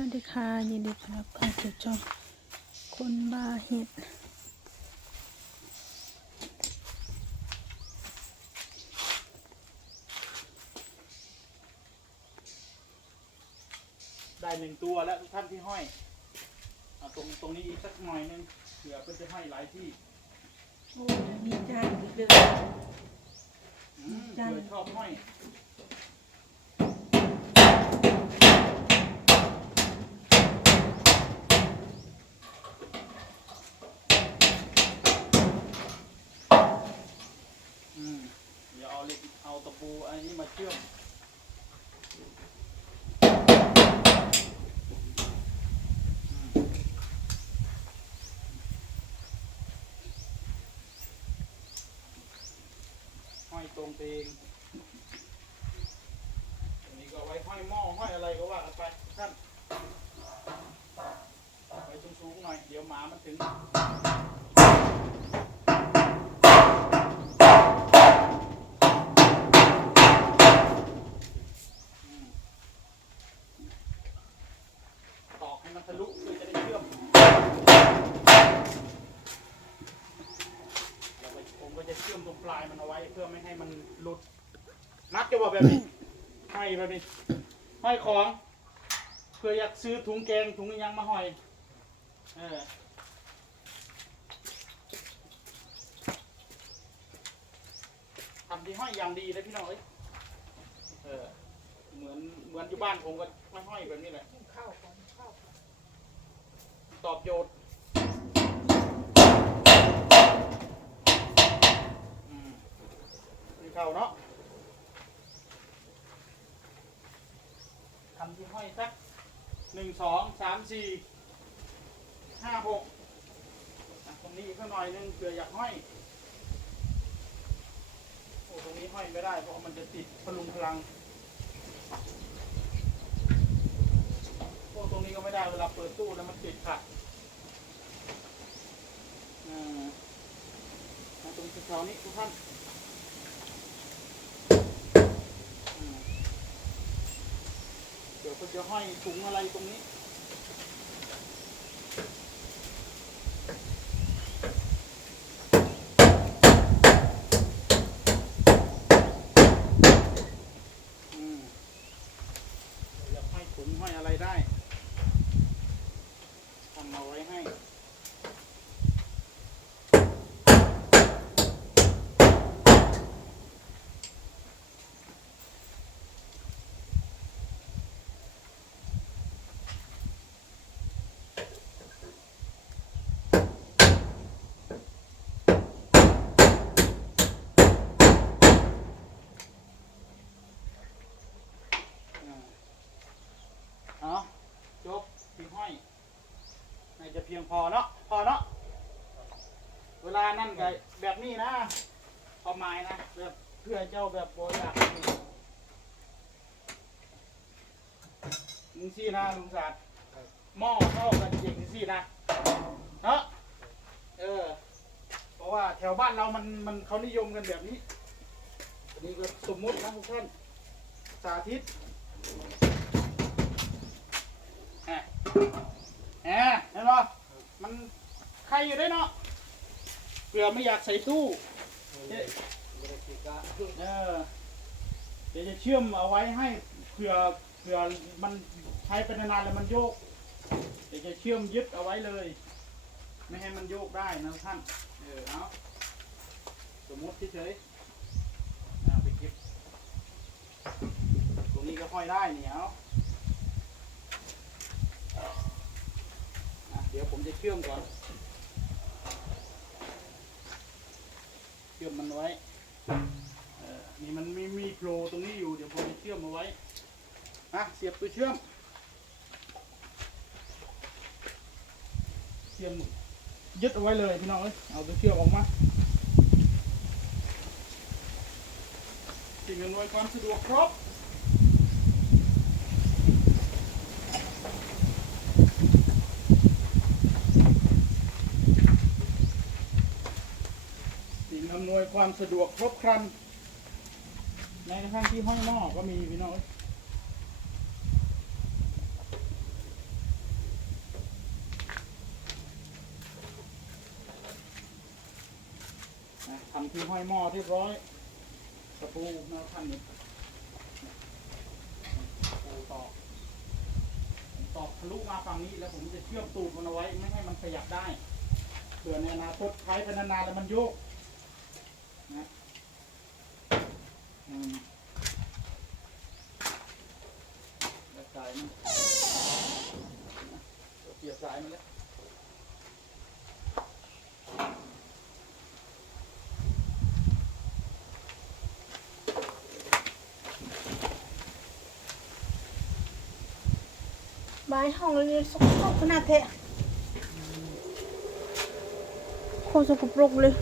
วัสดีค่ะยินดีต้อนรับเข้าสู่ช่องคนบ้าเห็ดได้หนึ่งตัวแล้วทุกท่านที่ห้อยเอาตรงตรงนี้อีกสักหน่อยหนึงเผื่อเพื่อจะห้อยหลายที่โอ้ยมีจานอีกเลยอืมจ้ะเผื่อชอบห้อยอืมเดี๋ยวเอา เอาตะปูอันนี้มาเชื่อมอืมห้อยตรงเตงอันนี้ก็ไว้ห้อยหม้อห้อยอะไรก็ว่ากันไปท่านไว้สูงๆหน่อย เดี๋ยวหมามันถึง ก็ผมก็จะเชื่อมตรงปลายมันเอาไว้ เพื่อไม่ให้มันหลุด นัดจะบอกแบบนี้ห้อยแบบนี้ห้อยของ เพื่ออยากซื้อถุงแกงถุงยังมาห้อย เออทำที่ห้อยอย่างดีเลยพี่น้องเอ้ยเออ เหมือนเหมือนอยู่บ้านผมก็ไม่ห้อยแบบนี้แหละ ตอบโจทย์ อืมนี่ เข้าเนาะทำที่ห้อยสักหนึ่งสองสามสี่ห้าหกตรงนี้กสักหน่อยนึงเผื่ออยากห้อยโอ้ตรงนี้ห้อยไม่ได้เพราะมันจะติดพลุงพลังโอ้ตรงนี้ก็ไม่ได้เวลาเปิดตู้แล้วมันติดขัดอ่าตรงแถวๆนี้ทุกท่านอืม เราจะห้อยถุงอะไรตรงนี้ อืมเดี๋ยวห้อยถุงห้อยอะไรได้ทำเอาไว้ให้ อ่าเอาจบพิงห้อยน่าจะเพอเนาะพอเนาะเวลานั่นก็แบบนี้นะความหมายนะแบบเพื่อเจ้าแบบโบอยากมึงซี่นะลุงศาสตร์หม้อเข้ากันจริงซี่นะเนาะเออ เพราะว่าแถวบ้านเรามันมันเขานิยมกันแบบนี้อันนี้ก็สมมุตินะทุกท่านสาธิตแหมแหมเห็นปะมั มันใครอยู่ได้เนาะเผื่อไม่อยากใส่ตู้เอ๊ะเออเดี๋ยวจะเชื่อมเอาไว้ให้เผื่อเผื่อมันใช้ไปนานๆแล้วมันโยก เดี๋ยวจะเชื่อมยึดเอาไว้เลย ไม่ให้มันโยกได้นะท่าน เออเอาสมมติเฉยๆเอาไปเก็บตรงนี้ก็ห้อยได้เนี่ยเอา อะเดี๋ยวผมจะเชื่อมก่อน เชื่อมมันไว้นี่มันมีมีโผล่ตรงนี้อยู่ เดี๋ยวผมจะเชื่อมเอาไว้อะเสียบตัวเชื่อม เชื่อมยึดเอาไว้เลยพี่น้องเอ้ยเอาตัวเชื่อมออกมาสิ่งอำนวยความสะดวกครบ ความสะดวกครบครันในกระทั่งที่ห้อยหม้อก็มีพี่น้องทำที่ห้อยหม้อเรียบร้อยตะปูนะท่านนี่ปูตอกตอกทะลุมาฝั่งนี้แล้วผมจะเชื่อมตูดมันเอาไว้ ไม่ให้มันขยับได้เผื่อในอนาคตใช้ไปนานาแล้วมันโยก นะอืมแล้วสายมันเกี่ยวสายมันแล้ว บายห้องเลยสกปรกขนาดเทะโคตรสกปรกเลย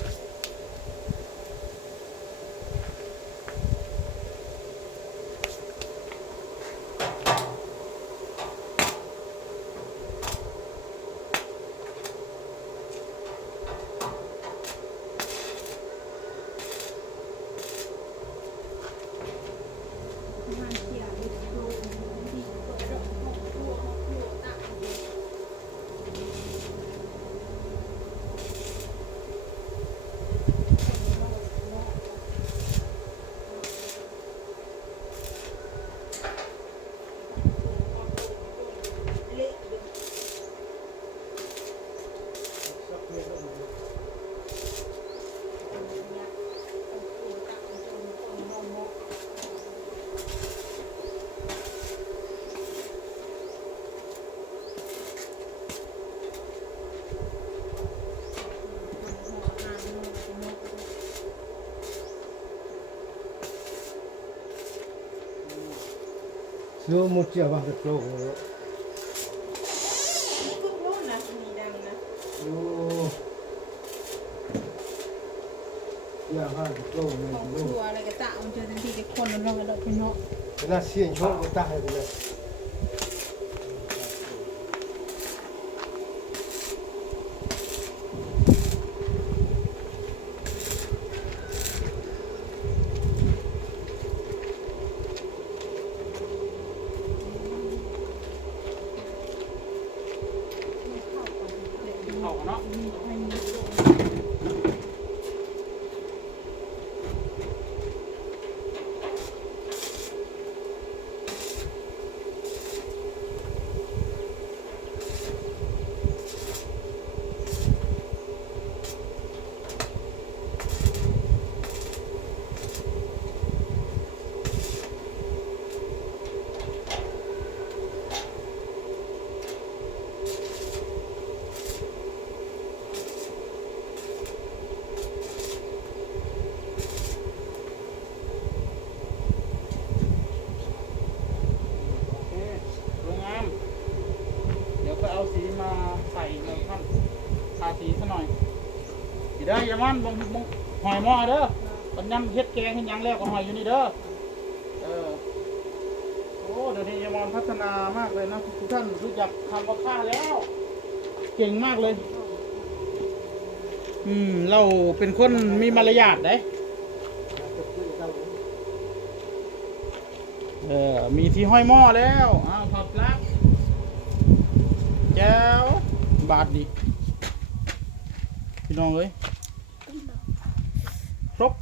ซื้อมุดเจียวบางกระโจกเลยทุกรุ่นนะมีดังนะโอ้ยาห้ากระโจกเลยของลูกครัวอะไรก็ตะมันเจอทันทีจะคนมันร้องกระโดดไปเนาะเวลาเสียงโชคก็ตายไปเลย เข้ากันเนาะโอเคสวยงาม เดี๋ยวก็เอาสีมาใส่ในท่านทาสีซะหน่อย อีเด้อยามันบงบงหอยหม้อเด้อปัญญำเฮ็ดแกงเฮ็ดหยังแล้วก็หอยอยู่นี่เด้อเออโอ้เดี๋ยวนี้ยามอนพัฒนามากเลยนะทุกท่านรู้จักคำว่าค่าแล้ว เก่งมากเลย อืม เราเป็นคนมีมารยาทได้เออ มีที่ห้อยหม้อแล้วอ้าวถอดปลั๊กแจ้วบาทดิพี่น้องเอ้ย ครบ